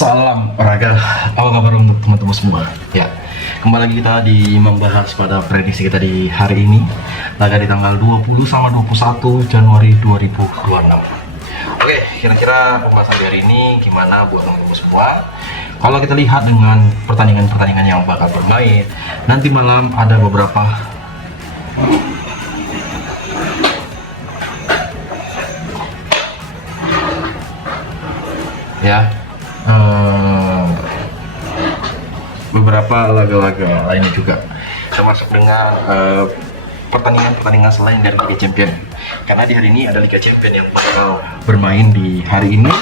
Salam olahraga, apa kabar untuk teman-teman semua? Ya, kembali lagi kita membahas pada prediksi kita di hari ini, laga di tanggal 20 sama 21 Januari 2026. Oke, kira-kira pembahasan di hari ini gimana buat teman-teman semua? Kalau kita lihat dengan pertandingan-pertandingan yang bakal bermain, nanti malam ada beberapa beberapa laga-laga lainnya juga, termasuk dengan pertandingan-pertandingan selain dari Liga Champion, karena di hari ini ada Liga Champion yang bakal bermain di hari ini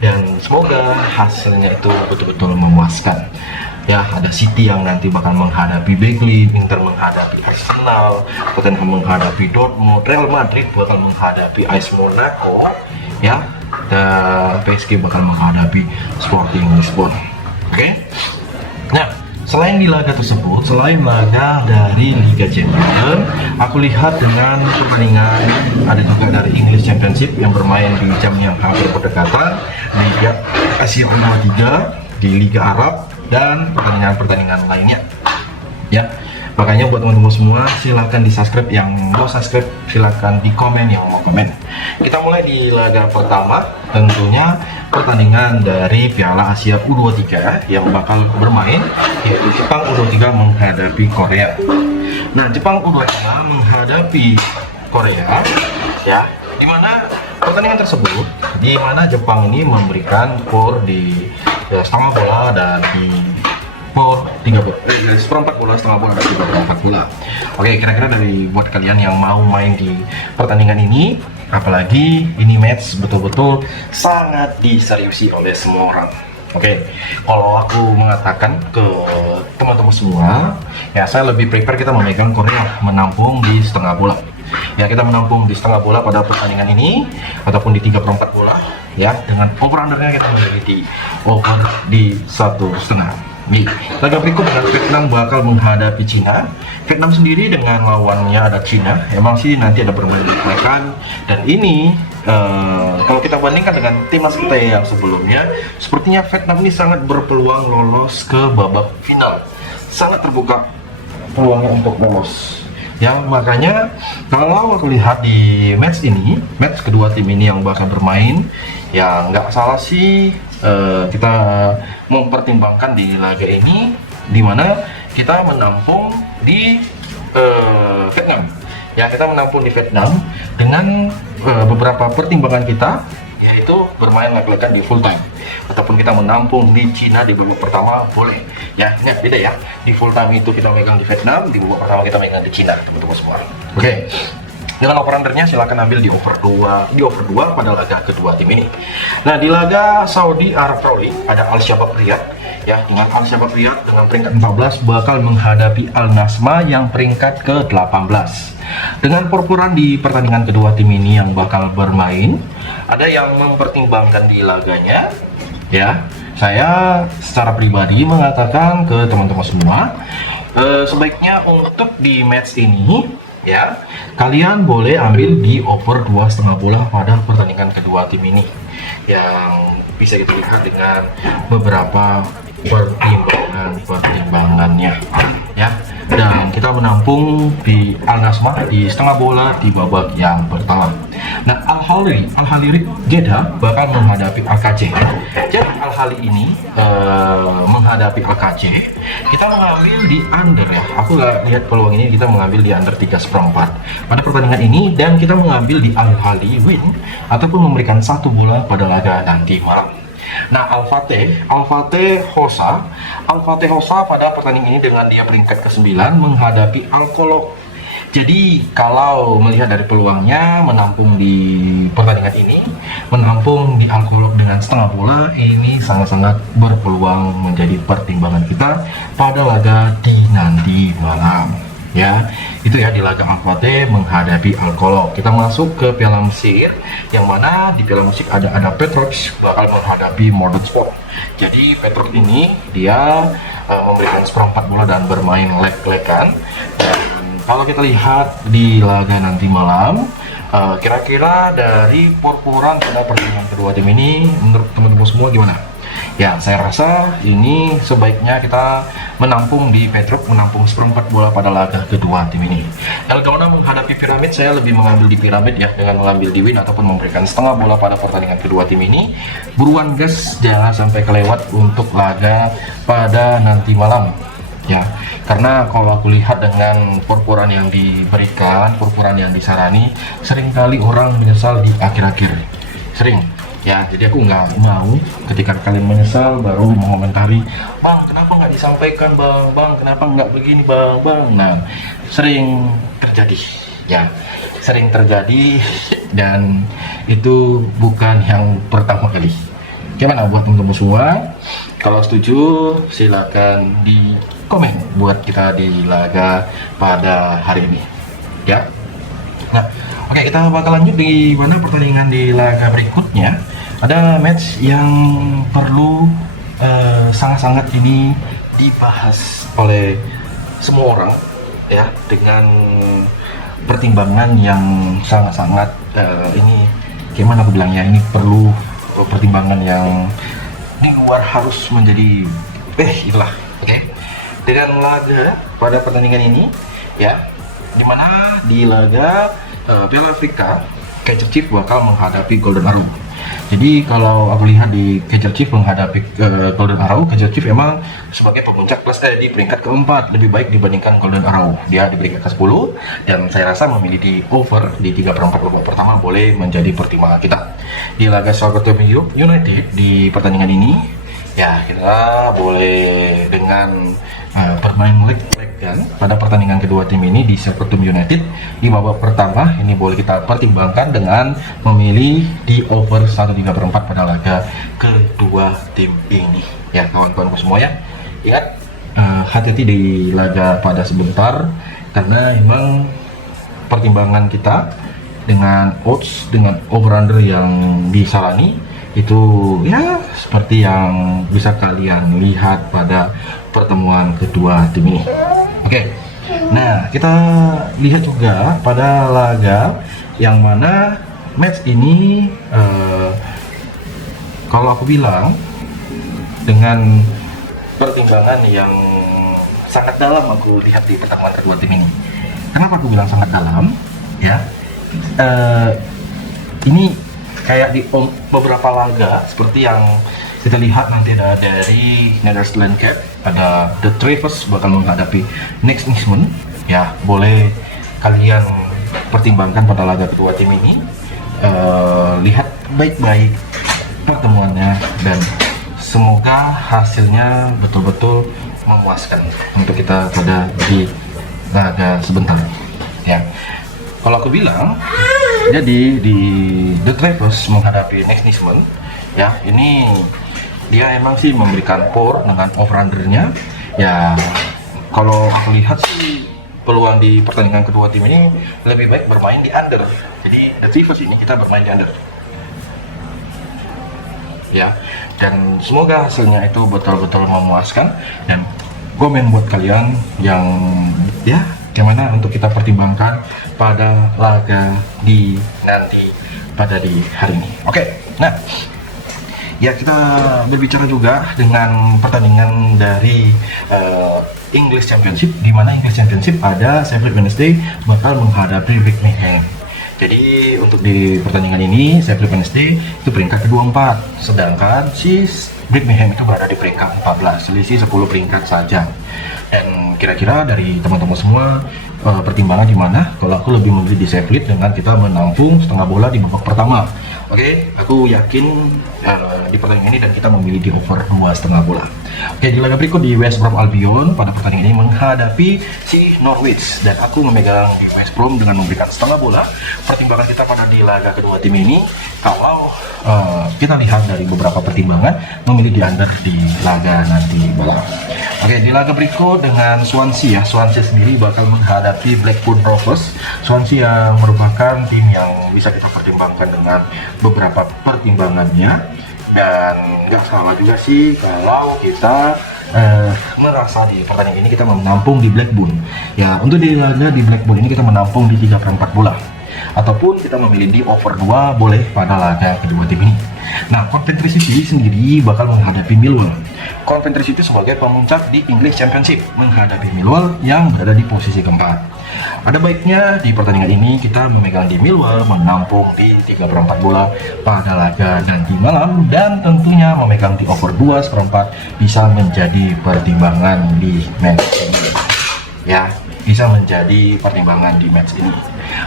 dan semoga hasilnya itu betul-betul memuaskan. Ya, ada City yang nanti bakal menghadapi Burnley, Inter menghadapi Arsenal, Tottenham menghadapi Dortmund, Real Madrid bakal menghadapi AS Monaco, ya, dan PSG bakal menghadapi Sporting Lisbon. Oke. Nah, selain di laga tersebut, selain laga dari Liga Champions, aku lihat dengan pertandingan ada juga dari English Championship yang bermain di jam yang hampir berdekatan, Liga Asia U23, di Liga Arab, dan pertandingan-pertandingan lainnya. Ya, makanya buat teman-teman semua silahkan di subscribe, yang mau subscribe silahkan di komen yang mau komen. Kita mulai di laga pertama, tentunya pertandingan dari Piala Asia U23 yang bakal bermain, yaitu Jepang U23 menghadapi Korea. Nah, Jepang U23 menghadapi Korea, ya, dimana pertandingan tersebut, dimana Jepang ini memberikan skor di setengah bola dan di seperempat bola, setengah bola, dan juga perempat bola. Oke, kira-kira dari buat kalian yang mau main di pertandingan ini, apalagi ini match betul-betul sangat diseriusi oleh semua orang. Oke, kalau aku mengatakan ke teman-teman semua, ya saya lebih prefer kita memegang Korea menampung di setengah bola. Ya, kita menampung di setengah bola pada pertandingan ini ataupun di 3/4 bola, ya, dengan over-undernya kita memiliki di over di 1,5. Nih, laga berikut dengan Vietnam bakal menghadapi Cina. Vietnam sendiri dengan lawannya ada Cina. Emang sih nanti ada bermain mereka, dan ini kalau kita bandingkan dengan timnas kita yang sebelumnya, sepertinya Vietnam ini sangat berpeluang lolos ke babak final. Sangat terbuka peluangnya untuk lolos. Ya, makanya kalau aku lihat di match ini, match kedua tim ini yang bakal bermain, ya nggak salah sih kita mempertimbangkan di laga ini, dimana kita menampung di Vietnam. Ya, kita menampung di Vietnam dengan beberapa pertimbangan kita, yaitu bermain lag-lagan di full time, ataupun kita menampung di Cina di babak pertama boleh. Ya, ini beda ya. Di full time itu kita megang di Vietnam, di babak pertama kita megang di Cina, teman-teman semua. Oke. Dengan over-undernya silahkan ambil di over 2 pada laga kedua tim ini. Nah, di laga Saudi Arab Pro League ada Al Shabab Riyadh, ya, dengan Al Shabab Riyadh dengan peringkat 14 bakal menghadapi Al Nasma yang peringkat ke-18. Dengan perpuluhan di pertandingan kedua tim ini yang bakal bermain, ada yang mempertimbangkan di laganya, ya. Saya secara pribadi mengatakan ke teman-teman semua, sebaiknya untuk di match ini, ya, kalian boleh ambil di over 2,5 bola pada pertandingan kedua tim ini, yang bisa kita lihat dengan beberapa pertimbangannya, ya. Dan kita menampung di Al Nasma di setengah bola di babak yang pertama. Nah, Al-Ahli Jeddah bakal menghadapi Al-KC. Jadi Al-Ahli ini menghadapi Al-KC, kita mengambil di under, ya. Aku nggak lihat peluang ini, kita mengambil di under 3/4 pada pertandingan ini, dan kita mengambil di Al-Ahli win ataupun memberikan 1 bola pada laga nanti malam. Nah, Al-Fateh Hossa pada pertandingan ini dengan dia peringkat ke-9 menghadapi Al-Qoloq. Jadi kalau melihat dari peluangnya menampung di pertandingan ini, menampung di Al-Qoloq dengan setengah bola, ini sangat-sangat berpeluang menjadi pertimbangan kita pada laga di nanti malam. Ya, itu ya di laga Al-Fateh menghadapi Al-Qoloq. Kita masuk ke Piala Mesir, yang mana di Piala Mesir ada Petroc bakal menghadapi Modern Sport. Jadi Petroc ini dia memberikan seperempat bola dan bermain leg-legan. Dan kalau kita lihat di laga nanti malam, kira-kira dari perpuluhan pada pertandingan kedua tim ini, menurut teman-teman semua gimana? Ya, saya rasa ini sebaiknya kita menampung di Petruk, menampung seperempat bola pada laga kedua tim ini. Kalau bagaimana menghadapi Piramid, saya lebih mengambil di Piramid ya, dengan mengambil di win ataupun memberikan setengah bola pada pertandingan kedua tim ini. Buruan gas, jangan sampai kelewat untuk laga pada nanti malam. Ya, karena kalau aku lihat dengan purpuran yang diberikan, purpuran yang disarani, seringkali orang menyesal di akhir-akhir. Sering. Ya, jadi aku nggak mau ketika kalian menyesal baru mengomentari, bang kenapa nggak disampaikan bang, kenapa nggak begini bang. Nah, sering terjadi ya, sering terjadi dan itu bukan yang pertama kali. Gimana buat teman-teman semua? Kalau setuju silakan di komen buat kita di laga pada hari ini ya. Nah, oke, kita bakal lanjut di mana pertandingan di laga berikutnya. Ada match yang perlu sangat-sangat ini dibahas oleh semua orang ya, dengan pertimbangan yang sangat-sangat ini gimana aku bilangnya, ini perlu pertimbangan yang di luar harus menjadi itulah. Oke. Dengan laga pada pertandingan ini ya, dimana di laga Piala Afrika, Kaizer Chiefs bakal menghadapi Golden Arrow. Jadi kalau aku lihat di Kaizer Chiefs menghadapi Golden Arrow, Kaizer Chiefs emang sebagai pemuncak kelas di peringkat keempat, lebih baik dibandingkan Golden Arrow. Dia di peringkat ke-10 dan saya rasa memilih di over di 3/4 babak pertama boleh menjadi pertimbangan kita. Di laga Southampton United di pertandingan ini ya, kita boleh dengan bermain leg-legan pada pertandingan kedua tim ini di Southampton United di babak pertama ini boleh kita pertimbangkan dengan memilih di over 1/3 pada laga kedua tim ini ya, kawan-kawanku semua ya. Ingat, hati-hati di laga pada sebentar karena memang pertimbangan kita dengan odds, dengan over under yang disalani itu ya seperti yang bisa kalian lihat pada pertemuan kedua tim ini. Oke. Nah, kita lihat juga pada laga yang mana match ini kalau aku bilang dengan pertimbangan yang sangat dalam aku lihat di pertemuan kedua tim ini. Kenapa aku bilang sangat dalam? Ya, ini kayak di beberapa laga seperti yang kita lihat nanti ada dari Netherlands Cup, ada The Travers bakal menghadapi Next Nixman ya, boleh kalian pertimbangkan pada laga kedua tim ini. Lihat baik-baik pertemuannya dan semoga hasilnya betul-betul memuaskan untuk kita pada di laga sebentar ya. Kalau aku bilang jadi di The Travers menghadapi Next Nixman ya, ini dia emang sih memberikan power dengan over-undernya ya. Kalau aku lihat sih peluang di pertandingan kedua tim ini lebih baik bermain di under. Jadi The Travers ini kita bermain di under ya, dan semoga hasilnya itu betul-betul memuaskan dan komen buat kalian yang ya gimana untuk kita pertimbangkan pada laga di nanti pada di hari ini. Oke, nah ya, kita berbicara juga dengan pertandingan dari English Championship, di mana English Championship ada Sheffield Wednesday bakal menghadapi Birmingham. Jadi untuk di pertandingan ini Sheffield Wednesday itu peringkat ke-24, sedangkan si Birmingham itu berada di peringkat 14, selisih 10 peringkat saja. Dan kira-kira dari teman-teman semua pertimbangan di mana? Kalau aku lebih memilih di Sheffield dengan kita menampung setengah bola di babak pertama. Oke, aku yakin di pertandingan ini dan kita memilih di over 2,5 bola. Oke, di laga berikut di West Brom Albion pada pertandingan ini menghadapi si Norwich dan aku memegang di West Brom dengan memberikan setengah bola. Pertimbangan kita pada di laga kedua tim ini, kalau kita lihat dari beberapa pertimbangan, memilih di under di laga nanti malam. Oke, di laga berikut dengan Swansea ya, Swansea sendiri bakal menghadapi Blackburn Rovers. Swansea yang merupakan tim yang bisa kita pertimbangkan dengan beberapa pertimbangannya, dan nggak salah juga sih kalau kita merasa di pertandingan ini kita menampung di Blackburn ya. Untuk di laga di Blackburn ini kita menampung di 3/4 bola ataupun kita memilih di over 2 boleh pada laga kedua tim ini. Nah, Coventry City sendiri bakal menghadapi Millwall. Coventry City sebagai pemuncak di English Championship menghadapi Millwall yang berada di posisi keempat. Ada baiknya di pertandingan ini kita memegang di Millwall menampung di 3/4 bola pada laga nanti malam, dan tentunya memegang di over 2/4 bisa menjadi pertimbangan di match ini. Ya, bisa menjadi pertimbangan di match ini.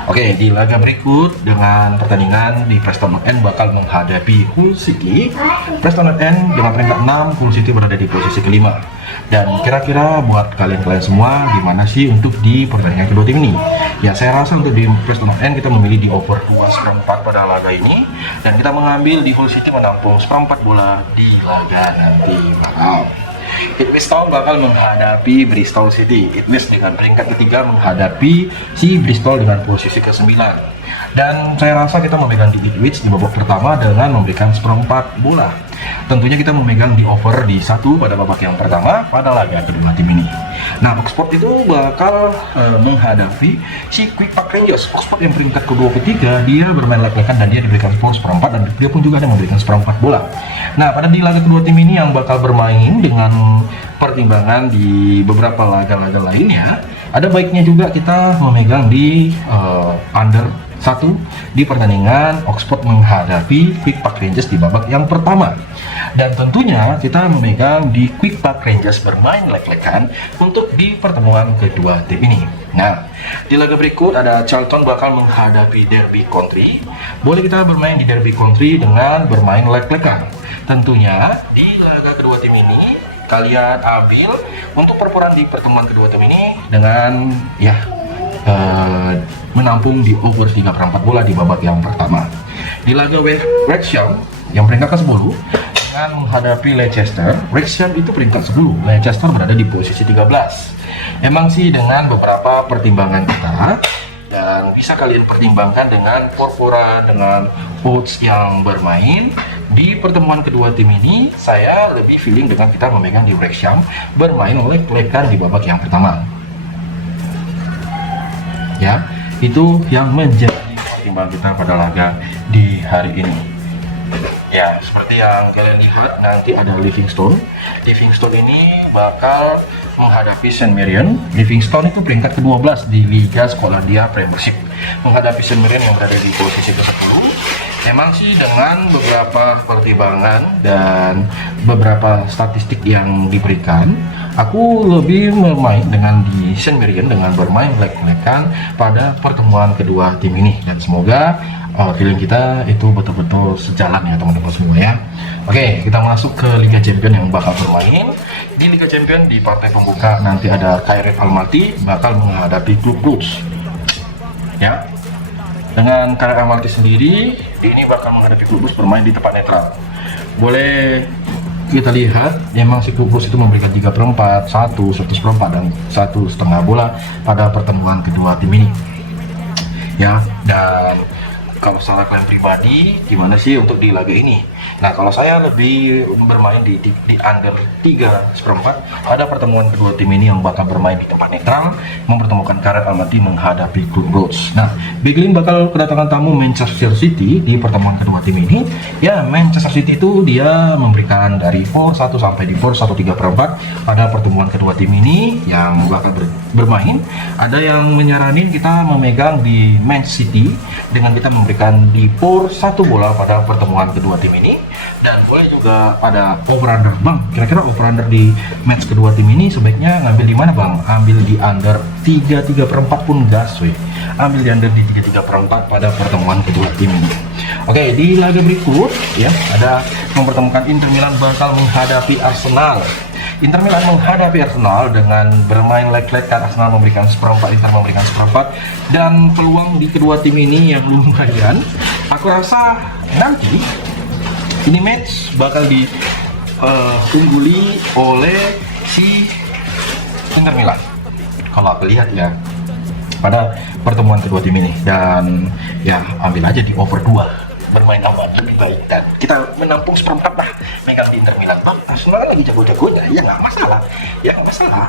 Oke, di laga berikut dengan pertandingan di Preston North End bakal menghadapi Hull City. Preston North End dengan peringkat 6, Hull City berada di posisi kelima. Dan kira-kira buat kalian semua gimana sih untuk di pertandingan kedua tim ini? Ya, saya rasa untuk di Preston North End kita memilih di over 2/4 pada laga ini, dan kita mengambil di Hull City menampung 1/4 bola di laga nanti malam. Ipswich Town bakal menghadapi Bristol City. Ipswich dengan peringkat ketiga menghadapi si Bristol dengan posisi ke-9. Dan saya rasa kita memegang di Ipswich di babak pertama dengan memberikan 1/4 bola. Tentunya kita memegang di over di 1 pada babak yang pertama pada laga kedua tim ini. Nah, Oxford itu bakal menghadapi si Quick Park Rangers. Oxford yang peringkat kedua ketiga, dia bermain lek-lekan dan dia diberikan skor 1/4, dan dia pun juga ada memberikan 1/4 bola. Nah, pada di laga kedua tim ini yang bakal bermain dengan pertimbangan di beberapa laga-laga lainnya, ada baiknya juga kita memegang di under 1 di pertandingan Oxford menghadapi Quick Park Rangers di babak yang pertama. Dan tentunya kita memegang di Quick Park Rangers bermain lek-lekan untuk di pertemuan kedua tim ini. Nah, di laga berikut ada Charlton bakal menghadapi Derby County. Boleh kita bermain di Derby County dengan bermain lek-lekan. Tentunya di laga kedua tim ini kalian ambil untuk perputaran di pertemuan kedua tim ini dengan menampung di over 3/4 bola di babak yang pertama. Di laga Wrexham yang peringkat ke-10 dengan menghadapi Leicester. Wrexham itu peringkat 10, Leicester berada di posisi 13. Emang sih dengan beberapa pertimbangan kita, dan bisa kalian pertimbangkan dengan purpura, dengan odds yang bermain di pertemuan kedua tim ini, saya lebih feeling dengan kita memegang di Wrexham bermain lek-lekan di babak yang pertama. Ya, itu yang menjadi pertimbangan kita pada laga di hari ini. Ya, seperti yang kalian lihat nanti ada Livingston. Livingston ini bakal menghadapi St Mirren. Livingston itu peringkat ke-12 di Liga Skotlandia Premiership menghadapi St Mirren yang berada di posisi ke-10. Emang sih dengan beberapa pertimbangan dan beberapa statistik yang diberikan, aku lebih bermain dengan di St Mirren dengan bermain lek-lekan pada pertemuan kedua tim ini, dan semoga feeling kita itu betul-betul sejalan ya teman-teman semua ya. Oke, kita masuk ke Liga Champion yang bakal bermain. Di Liga Champion di partai pembuka nanti ada KRF Almaty bakal menghadapi klub Blues. Ya. Dengan KRF Almaty sendiri ini bakal menghadapi klub Blues bermain di tempat netral. Boleh kita lihat memang si klub Blues itu memberikan 3/4, 1/4 dan 1,5 bola pada pertemuan kedua tim ini. Ya, dan kalau secara kalian pribadi gimana sih untuk di laga ini? Nah, kalau saya lebih bermain di under 3/4 pada pertemuan kedua tim ini yang bakal bermain di tempat netral mempertemukan KRF Almaty menghadapi klub Blues. Nah, Big Lin bakal kedatangan tamu Manchester City di pertemuan kedua tim ini. Ya, Manchester City itu dia memberikan dari 4-1 sampai di 4-1/3/4 pada pertemuan kedua tim ini yang bakal bermain. Ada yang menyaranin kita memegang di Man City dengan kita memberikan di 4-1 bola pada pertemuan kedua tim ini. Dan boleh juga ada over-under. Bang, kira-kira over-under di match kedua tim ini sebaiknya ngambil di mana bang? Ambil di under 3/4 pun gas weh. Ambil di under di 3/4 pada pertemuan kedua tim ini. Oke, di laga berikut ya ada mempertemukan Inter Milan bakal menghadapi Arsenal. Inter Milan menghadapi Arsenal dengan bermain lek-lekan. Arsenal memberikan 1/4, Inter memberikan 1/4, dan peluang di kedua tim ini yang lumayan. Aku rasa nanti ini match bakal diungguli oleh si Inter Milan kalau aku lihat ya pada pertemuan kedua tim ini. Dan ya ambil aja di over 2, bermain aman lebih baik, dan kita menampung 1/4 lah megang di Inter Milan. Bang, Arsenal lagi jago-jagonya, ya nggak masalah,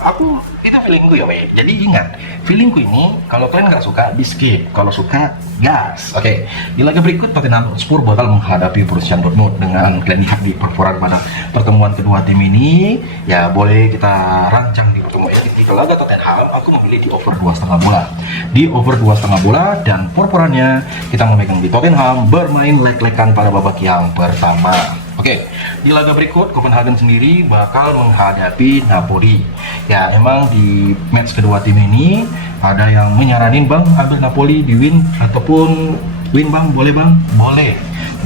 aku itu beda feelingku ya weh. Jadi ingat, feelingku ini kalau kalian nggak suka di skip, kalau suka gas. Oke, di laga berikut Tottenham Hotspur bakal menghadapi Borussia Dortmund. Dengan kalian lihat di perforaan pada pertemuan kedua tim ini, ya boleh kita rancang di pertemuan ini. Di laga Tottenham, aku memilih di over 2,5 bola. Di over 2,5 bola dan perforanya kita memegang di Tottenham bermain leg-legan pada babak yang pertama. Oke, di laga berikut Copenhagen sendiri bakal menghadapi Napoli. Ya, emang di match kedua tim ini ada yang menyaranin bang ambil Napoli di win ataupun win bang, boleh bang?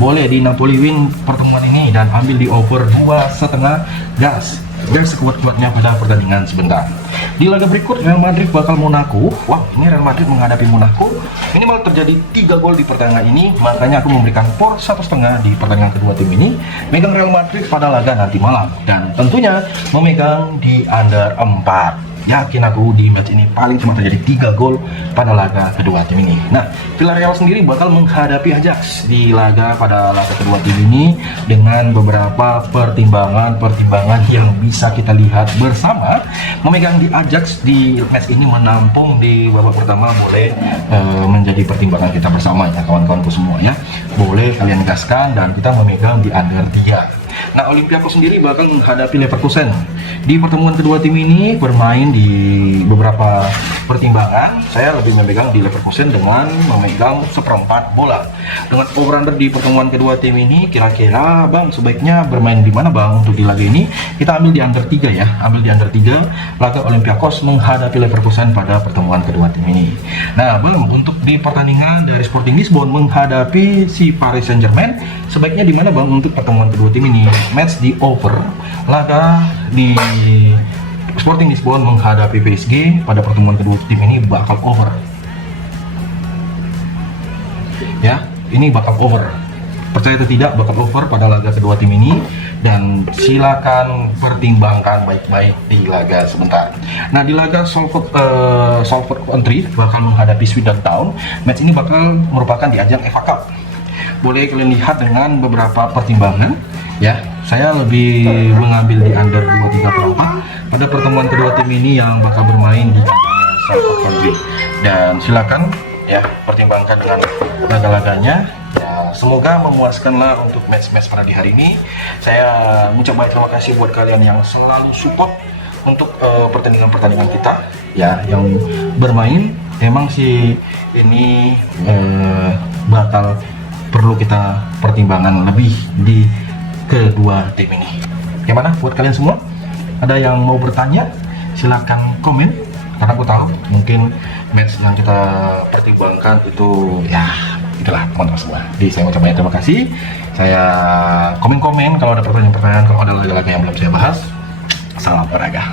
Boleh di Napoli win pertemuan ini dan ambil di over 2,5 gas. Dan sekuat-kuatnya pada pertandingan sebentar. Di laga berikut Real Madrid bakal Monaco. Wah, ini Real Madrid menghadapi Monaco. Minimal terjadi 3 gol di pertandingan ini, makanya aku memberikan por 1,5 di pertandingan kedua tim ini. Megang Real Madrid pada laga nanti malam dan tentunya memegang di under 4. Yakin aku di match ini paling cuma terjadi 3 gol pada laga kedua tim ini. Nah, Villarreal sendiri bakal menghadapi Ajax di pada laga kedua tim ini dengan beberapa pertimbangan yang bisa kita lihat bersama. Memegang di Ajax di match ini menampung di babak pertama boleh menjadi pertimbangan kita bersama ya kawan-kawanku semua ya. Boleh kalian gaskan dan kita memegang di under 3. Nah, Olympiakos sendiri bakal menghadapi Leverkusen. Di pertemuan kedua tim ini bermain di beberapa pertimbangan. Saya lebih memegang di Leverkusen dengan memegang 1/4 bola. Dengan over-under di pertemuan kedua tim ini, kira-kira bang sebaiknya bermain di mana bang untuk di laga ini? Kita ambil di under 3 ya. Ambil di under 3 laga Olympiakos menghadapi Leverkusen pada pertemuan kedua tim ini. Nah, belum untuk di pertandingan dari Sporting Lisbon menghadapi si Paris Saint-Germain, sebaiknya di mana bang untuk pertemuan kedua tim ini? Match di over. Laga di Sporting Lisbon menghadapi PSG pada pertemuan kedua tim ini bakal over. Ya, ini bakal over. Percaya atau tidak bakal over pada laga kedua tim ini dan silakan pertimbangkan baik-baik di laga sebentar. Nah, di laga Salford Country bakal menghadapi Swindon Town. Match ini bakal merupakan di ajang FA Cup. Boleh kalian lihat dengan beberapa pertimbangan ya. Saya lebih mengambil di under 2,3/4 pada pertemuan kedua tim ini yang bakal bermain di Salford Country. Dan silakan ya pertimbangkan dengan laga-laganya. Ya, semoga memuaskanlah untuk match-match pada di hari ini. Saya mengucapkan terima kasih buat kalian yang selalu support untuk pertandingan-pertandingan kita ya yang bermain. Emang sih ini bakal perlu kita pertimbangan lebih di kedua tim ini. Gimana buat kalian semua? Ada yang mau bertanya? Silahkan komen, karena aku tahu mungkin match yang kita pertimbangkan itu ya itulah teman-teman semua. Jadi saya ucapkan terima kasih. Saya komen-komen kalau ada pertanyaan-pertanyaan, kalau ada laga-laga yang belum saya bahas. Salam olahraga.